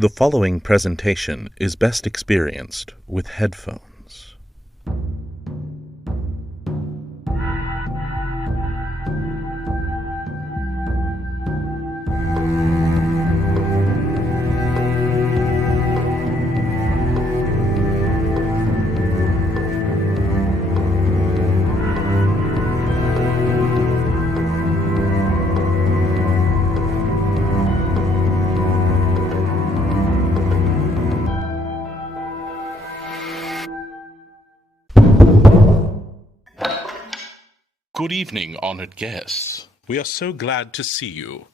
The following presentation is best experienced with headphones. Good evening, honored guests. We are so glad to see you.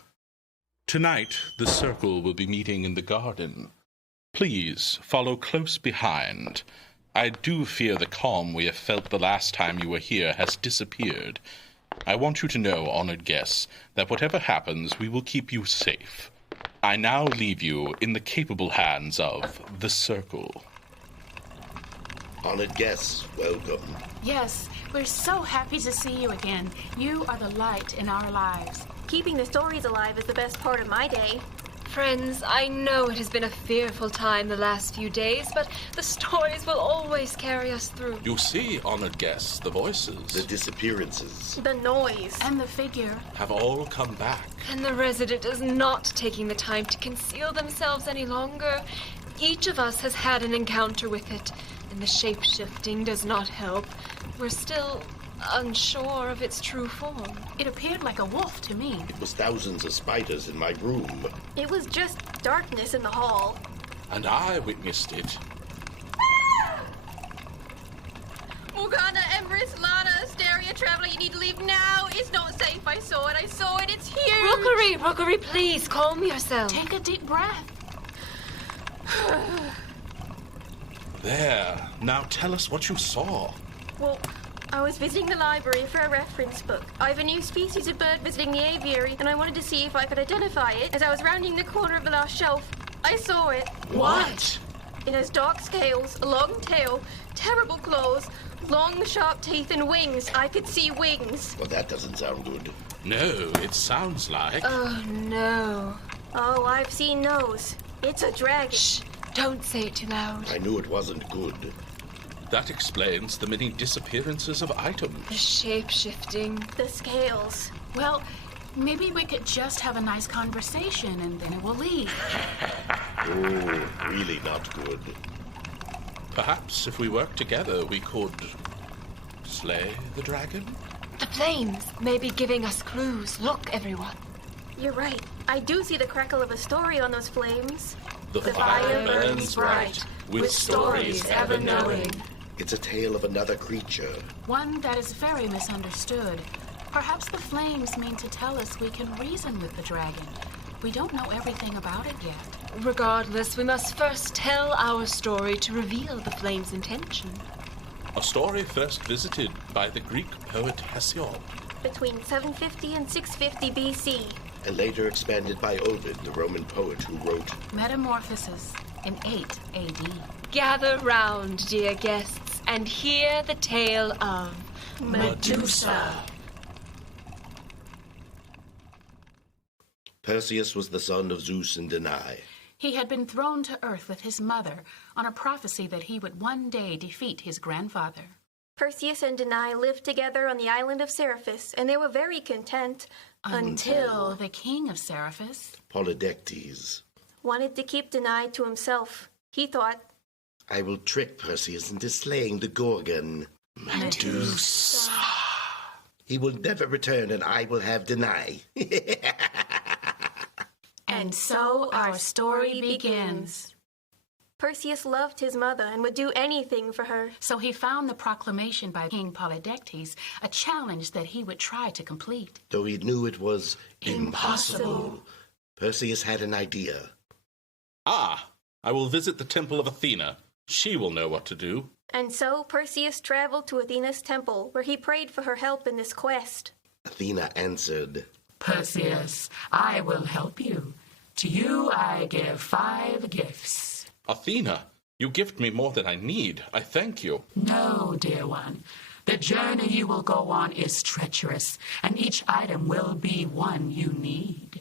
Tonight, the circle will be meeting in the garden. Please follow close behind. I do fear the calm we have felt the last time you were here has disappeared. I want you to know, honored guests, that whatever happens, we will keep you safe. I now leave you in the capable hands of the circle. Honored guests, welcome. Yes, we're so happy to see you again. You are the light in our lives. Keeping the stories alive is the best part of my day. Friends, I know it has been a fearful time the last few days, but the stories will always carry us through. You see, honored guests, the voices, The disappearances. The noise. And the figure. have all come back. And the resident is not taking the time to conceal themselves any longer. Each of us has had an encounter with it, and the shape-shifting does not help. We're still unsure of its true form. It appeared like a wolf to me. It was thousands of spiders in my room. It was just darkness in the hall. And I witnessed it. Morgana, Empress, Lana, Asteria, Traveler, you need to leave now. It's not safe. I saw it. It's huge. Rookery, please, calm yourself. Take a deep breath. There. Now tell us what you saw. Well, I was visiting the library for a reference book. I have a new species of bird visiting the aviary, and I wanted to see if I could identify it. As I was rounding the corner of the last shelf, I saw it. What? It has dark scales, a long tail, terrible claws, long, sharp teeth, and wings. I could see wings. Well, that doesn't sound good. No, it sounds like... Oh, no. Oh, I've seen those. It's a dragon. Shh, don't say it too loud. I knew it wasn't good. That explains the many disappearances of The items. shape-shifting. The scales. Well, maybe we could just have a nice conversation and then it will leave. Oh, really not good. Perhaps if we work together, we could... slay the dragon? The flames may be giving us clues. Look, everyone. You're right. I do see the crackle of a story on those flames. The fire burns bright, with stories ever knowing. It's a tale of another creature. One that is very misunderstood. Perhaps the flames mean to tell us we can reason with the dragon. We don't know everything about it yet. Regardless, we must first tell our story to reveal the flame's intention. A story first visited by the Greek poet Hesiod. Between 750 and 650 BC. And later expanded by Ovid, the Roman poet who wrote Metamorphosis in 8 AD. Gather round, dear guests, and hear the tale of Medusa. Perseus was the son of Zeus and Danae. He had been thrown to earth with his mother on a prophecy that he would one day defeat his grandfather. Perseus and Danae lived together on the island of Seriphus, and they were very content Until the king of Seriphus Polydectes. wanted to keep Danae to himself. He thought, I will trick Perseus into slaying the Gorgon. Medusa. He will never return and I will have Danae. And so our story begins. Perseus loved his mother and would do anything for her. So he found the proclamation by King Polydectes, a challenge that he would try to complete. Though he knew it was Impossible. Perseus had an idea. Ah, I will visit the temple of Athena. She will know what to do. And so Perseus traveled to Athena's temple, where he prayed for her help in this quest. Athena answered, Perseus, I will help you. To you I give 5 gifts. Athena, you gift me more than I need. I thank you. No, dear one. The journey you will go on is treacherous, and each item will be one you need.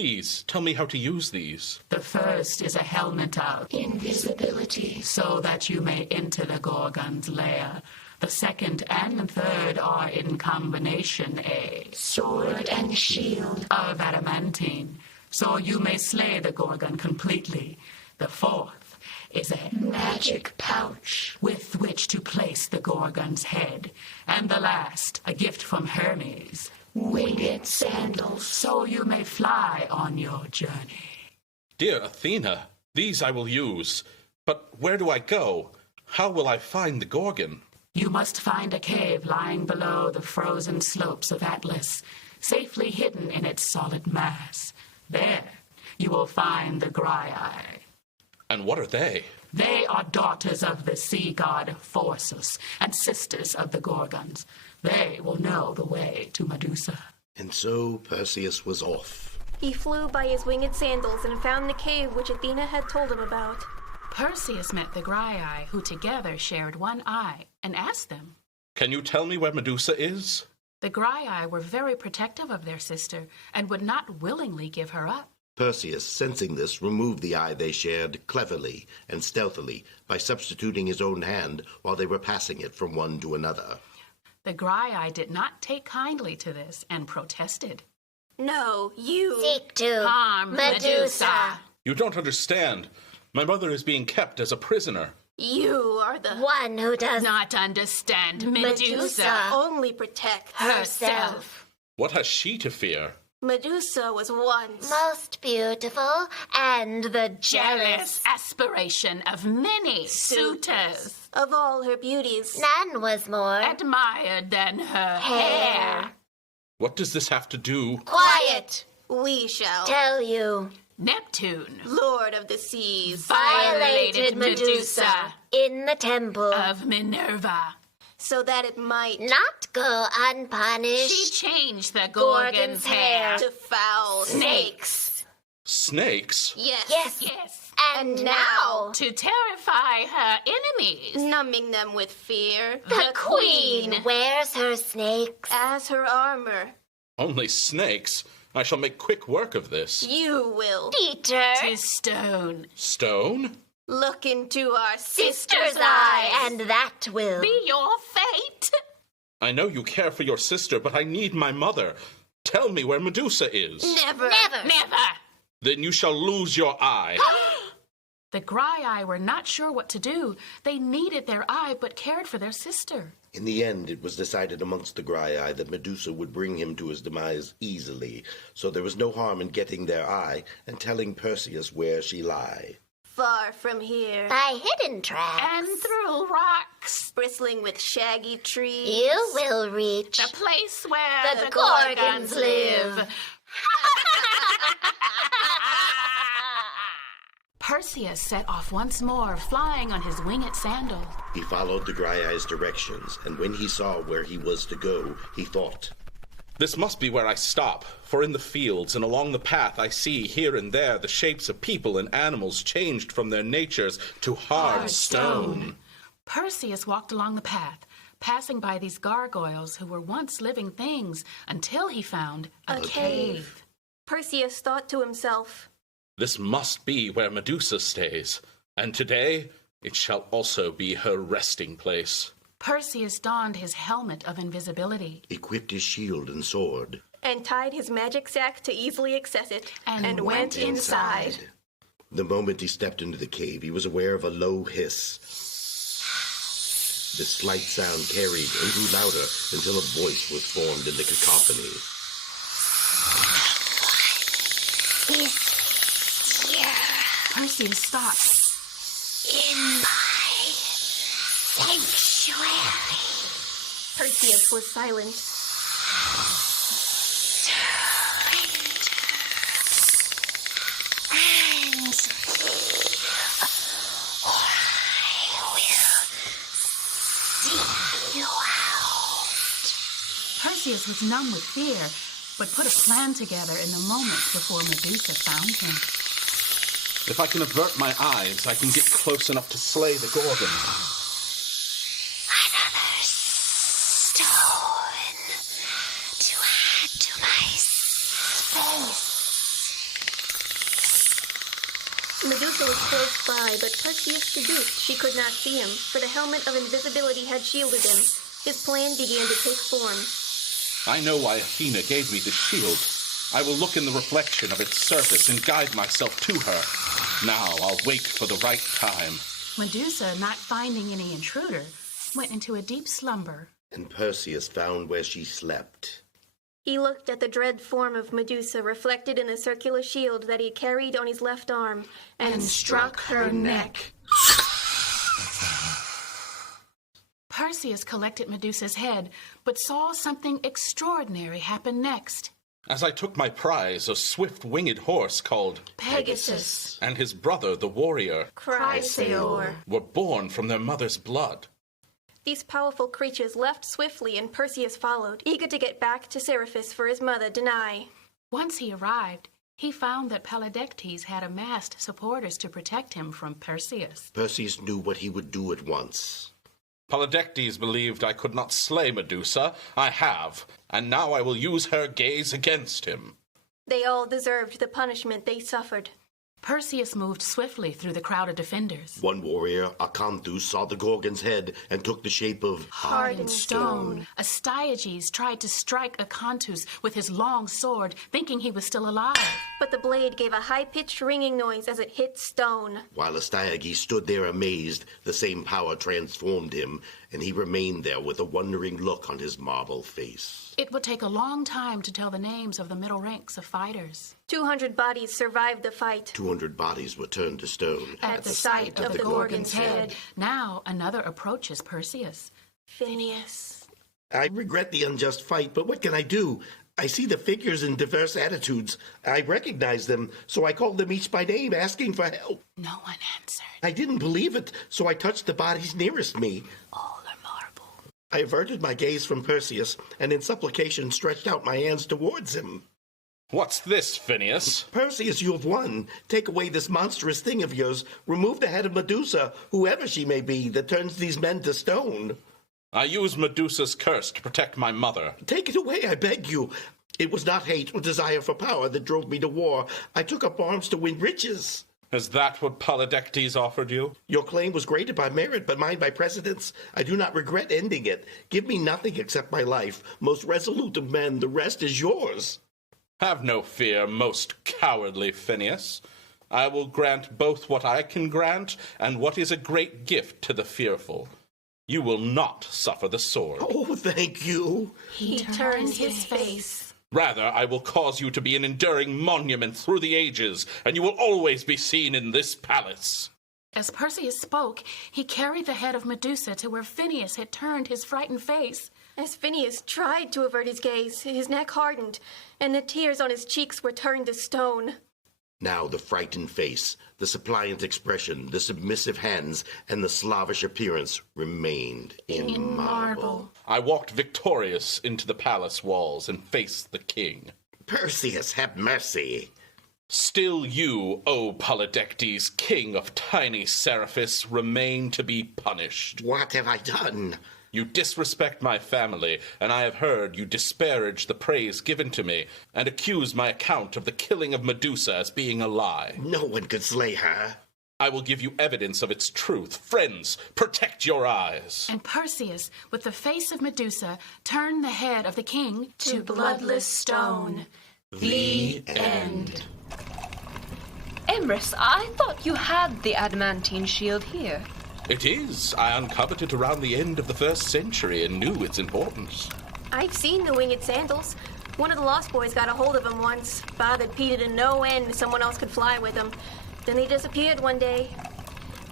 Please, tell me how to use these. The first is a helmet of invisibility, so that you may enter the Gorgon's lair. The second and third are in combination a sword and shield of adamantine, so you may slay the Gorgon completely. The fourth is a magic pouch with which to place the Gorgon's head. And the last, a gift from Hermes, winged sandals, so you may fly on your journey. Dear Athena, these I will use. But where do I go? How will I find the Gorgon? You must find a cave lying below the frozen slopes of Atlas, safely hidden in its solid mass. There, you will find the Graiai. And what are they? They are daughters of the sea god Phorcys and sisters of the Gorgons. They will know the way to Medusa. And so Perseus was off. He flew by his winged sandals and found the cave which Athena had told him about. Perseus met the Graiai, who together shared one eye, and asked them. Can you tell me where Medusa is? The Graiai were very protective of their sister and would not willingly give her up. Perseus, sensing this, removed the eye they shared cleverly and stealthily by substituting his own hand while they were passing it from one to another. The Graiai did not take kindly to this and protested. No, you Seek to Harm Medusa. You don't understand. My mother is being kept as a prisoner. You are the one who does Not understand Medusa. Medusa. only protect herself. What has she to fear? Medusa was once Most beautiful and the Jealous aspiration of many suitors, of all her beauties. None was more admired than her hair. hair. What does this have to do? Quiet. We shall, Tell you, Neptune Lord of the seas, violated Medusa in the temple. of Minerva. so that it might Not go She unpunished. changed the Gorgon's Gorgon's hair to foul snakes. Snakes? Yes. Yes. Yes, And now, to terrify her enemies. Numbing them with fear. the queen wears her snakes. As her armor. Only snakes? I shall make quick work of this. You will Peter, To stone. Stone? look into our sister's eye, and that will Be your fate. I know you care for your sister, but I need my mother. Tell me where Medusa is. never. Never. Then you shall lose your eye. The Graiai were not sure what to do. They needed their eye, but cared for their sister. In the end, it was decided amongst the Graiai that Medusa would bring him to his demise easily, so there was no harm in getting their eye and telling Perseus where she lay. Far from here. by hidden tracks. And through rocks. Bristling with shaggy trees. You will reach The place where The the Gorgons Gorgons live. Perseus set off once more, flying on his winged sandal. He followed the Graiai's directions, and when he saw where he was to go, he thought, This must be where I stop, for in the fields and along the path I see here and there the shapes of people and animals changed from their natures to hard stone. Perseus walked along the path, passing by these gargoyles who were once living things, until he found a cave. Perseus thought to himself, This must be where Medusa stays, and today it shall also be her resting place. Perseus donned his helmet of invisibility equipped his shield and sword. and tied his magic sack to easily access it, and went inside. The moment he stepped into the cave, he was aware of a low hiss. This slight sound carried and grew louder until a voice was formed in the cacophony. Perseus stopped. Perseus was silent. Perseus was numb with fear, but put a plan together in the moments before Medusa found him. If I can avert my eyes, I can get close enough to slay the Gorgon. was close by, but Perseus deduced she could not see him, for the helmet of invisibility had shielded him. His plan began to take form. I know why Athena gave me the shield. I will look in the reflection of its surface and guide myself to her. Now I'll wait for the right time. Medusa, not finding any intruder, went into a deep slumber. And Perseus found where she slept. He looked at the dread form of Medusa reflected in the circular shield that he carried on his left arm, and struck her neck. Perseus collected Medusa's head, but saw something extraordinary happen next. As I took my prize, a swift-winged horse called Pegasus and his brother, the warrior, Chrysaor were born from their mother's blood. These powerful creatures left swiftly, and Perseus followed, eager to get back to Seriphus for his mother, Danae. Once he arrived, he found that Polydectes had amassed supporters to protect him from Perseus. Perseus knew what he would do at once. Polydectes believed I could not slay Medusa. I have, and now I will use her gaze against him. They all deserved the punishment they suffered. Perseus moved swiftly through the crowd of defenders. One warrior, Acanthus, saw the Gorgon's head and took the shape of Hardened stone. Astyages tried to strike Acanthus with his long sword, thinking he was still alive. But the blade gave a high-pitched ringing noise as it hit stone. While Astyages stood there amazed, the same power transformed him, and he remained there with a wondering look on his marble face. It would take a long time to tell the names of the middle ranks of fighters. 200 bodies survived the fight. 200 bodies were turned to stone. At the sight of the Gorgon's head. Now another approaches Perseus. Phineas. I regret the unjust fight, but what can I do? I see the figures in diverse attitudes. I recognize them, so I called them each by name, asking for help. No one answered. I didn't believe it, so I touched the bodies nearest me. All are marble. I averted my gaze from Perseus, and in supplication stretched out my hands towards him. What's this, Phineas? Perseus, you have won. Take away this monstrous thing of yours. Remove the head of Medusa, whoever she may be, that turns these men to stone. I use Medusa's curse to protect my mother. Take it away, I beg you. It was not hate or desire for power that drove me to war. I took up arms to win riches. Is that what Polydectes offered you? Your claim was granted by merit, but mine by precedence. I do not regret ending it. Give me nothing except my life. Most resolute of men, the rest is yours. Have no fear, most cowardly Phineas. I will grant both what I can grant and what is a great gift to the fearful. You will not suffer the sword. Oh, thank you. He turned his face. Rather, I will cause you to be an enduring monument through the ages, and you will always be seen in this palace. As Perseus spoke, he carried the head of Medusa to where Phineas had turned his frightened face. As Phineas tried to avert his gaze, his neck hardened, and the tears on his cheeks were turned to stone. Now the frightened face, the suppliant expression, the submissive hands, and the slavish appearance remained in marble. I walked victorious into the palace walls and faced the king. Perseus, have mercy. Still you, O Polydectes, king of tiny Seriphus, remain to be punished. What have I done? You disrespect my family, and I have heard you disparage the praise given to me, and accuse my account of the killing of Medusa as being a lie. No one could slay her. I will give you evidence of its truth. Friends, protect your eyes. And Perseus, with the face of Medusa, turned the head of the king to bloodless stone. The end. Emrys, I thought you had the adamantine shield here. It is. I uncovered it around the end of the 1st century and knew its importance. I've seen the winged sandals. One of the Lost Boys got a hold of them once. Bothered Peter to no end someone else could fly with them. Then they disappeared one day.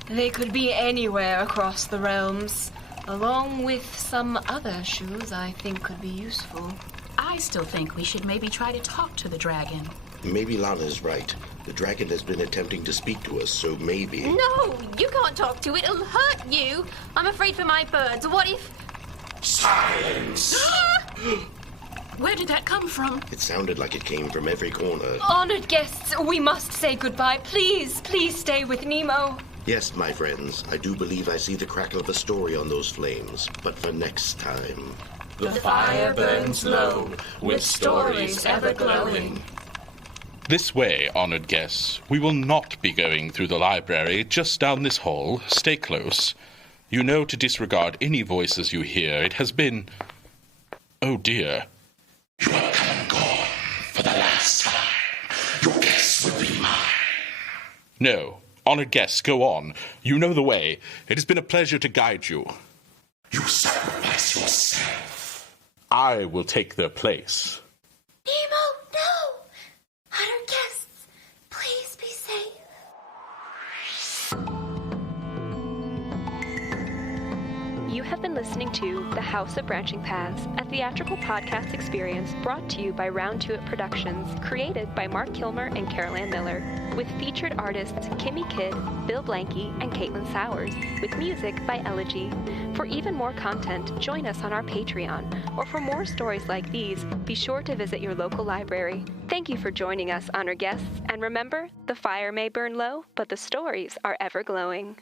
They could be anywhere across the realms, along with some other shoes I think could be useful. I still think we should maybe try to talk to the dragon. Maybe Lana is right. The dragon has been attempting to speak to us, so maybe... No, you can't talk to it. It'll hurt you. I'm afraid for my birds. What if... Silence! Where did that come from? It sounded like it came from every corner. Honored guests, we must say goodbye. Please, please stay with Nemo. Yes, my friends, I do believe I see the crackle of a story on those flames, but for next time... The fire burns low, with stories ever glowing. This way, honored guests. We will not be going through the library, just down this hall. Stay close. You know to disregard any voices you hear. It has been... Oh, dear. You have come and gone for the last time. Your guests will be mine. No. Honored guests, go on. You know the way. It has been a pleasure to guide you. You sacrifice yourself. I will take their place. Nemo, no! Honored guests, please be safe. You have been listening to The House of Branching Paths, a theatrical podcast experience brought to you by Round Two It Productions, created by Mark Kilmer and Carol Ann Miller, with featured artists Kimmy Kidd, Bill Blanky, and Caitlin Sowers, with music by Elegy. For even more content, join us on our Patreon, or for more stories like these, be sure to visit your local library. Thank you for joining us, honored guests, and remember, the fire may burn low, but the stories are ever glowing.